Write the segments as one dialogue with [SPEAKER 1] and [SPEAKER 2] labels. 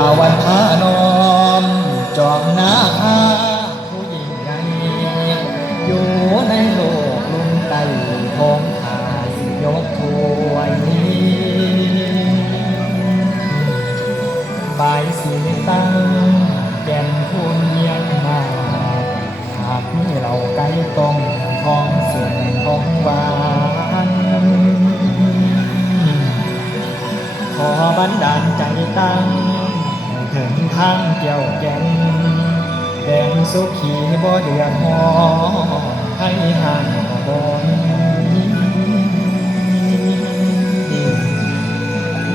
[SPEAKER 1] อาวันพานอมจอมนาคาผู้หญิงใหญ่อยู่ในโลกลุมไตทองขายยกถ้วยบายสีตั้งแก่นคุณยียงมาหากมีเราไก่ต้องทองสียงทองวานขอบันดาลใจตั้ง ถึงทางเกี่ยวแก่นแดงสุขีบ่เดือดหอให้ห่างบน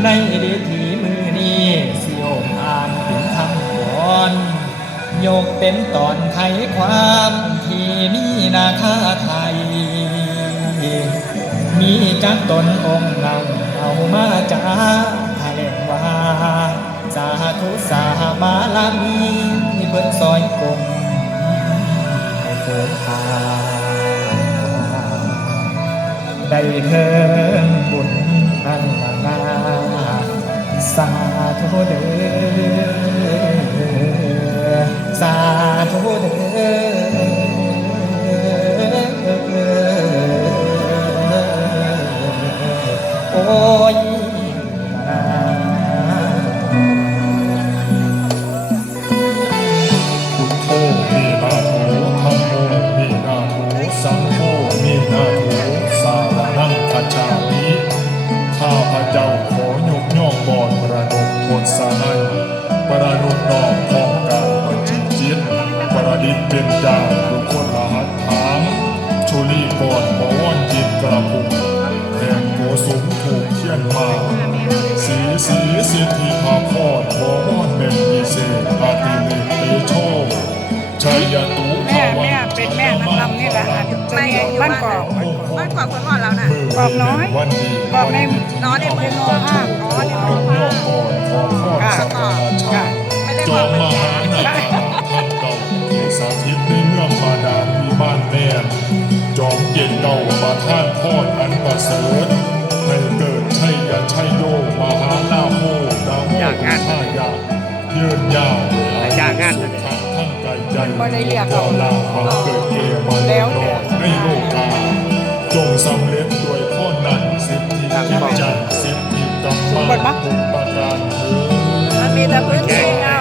[SPEAKER 1] ในดีทีมือนี้เสิโอมอ่านเป็นคำก่อนยกเป็นตอนไขความที่มีนาคาไทย มีจักตนองค์เราเอามาจากแถลงว่า สาธุสาบาลามีเพิ่นซอยกลมให้เกิดทาได้เทิงบุญอันนาสาธุเด้อสาธุเด้อโอ้
[SPEAKER 2] สมถูกเทียนมาสีสีสิทธิภาพรบวรเป็นพิเศษอาติเลกเตโชชัยตุ
[SPEAKER 3] แม่แม่เป็นแม่นางรำนี่แหละค่ะจะมีบ้านกอก
[SPEAKER 4] บ้านกว่าคนก่อนแล้วน่ะ
[SPEAKER 3] กอบน้อย
[SPEAKER 2] วันดี
[SPEAKER 3] กอบใน
[SPEAKER 4] น้อยในเมือง
[SPEAKER 3] โลห้าอ๋อใน
[SPEAKER 2] ย
[SPEAKER 3] โล
[SPEAKER 2] ก
[SPEAKER 3] ห้า
[SPEAKER 2] ย่องก่อนอกการะชา
[SPEAKER 4] ไม่ได้
[SPEAKER 2] จ
[SPEAKER 4] บ
[SPEAKER 2] อ
[SPEAKER 4] อก
[SPEAKER 2] ม
[SPEAKER 4] เป็น
[SPEAKER 2] ม
[SPEAKER 4] ยา
[SPEAKER 2] หานาคาท่านเก่าเทสาธิตในเมืองบาดาลมีบ้านแม่นจอมเย็นเก่ามาท่านพอดอันประเสริฐ
[SPEAKER 3] รียกเรา
[SPEAKER 2] อลาบังเกิดเกมา
[SPEAKER 3] แล้ว
[SPEAKER 2] นอนในโลกาจงสำเร็จด้วยข้อนั้นสิทธิจิตใจสิทธิกรรมมาทุกประการ
[SPEAKER 4] มันมีแต่พื้นที่เอ้า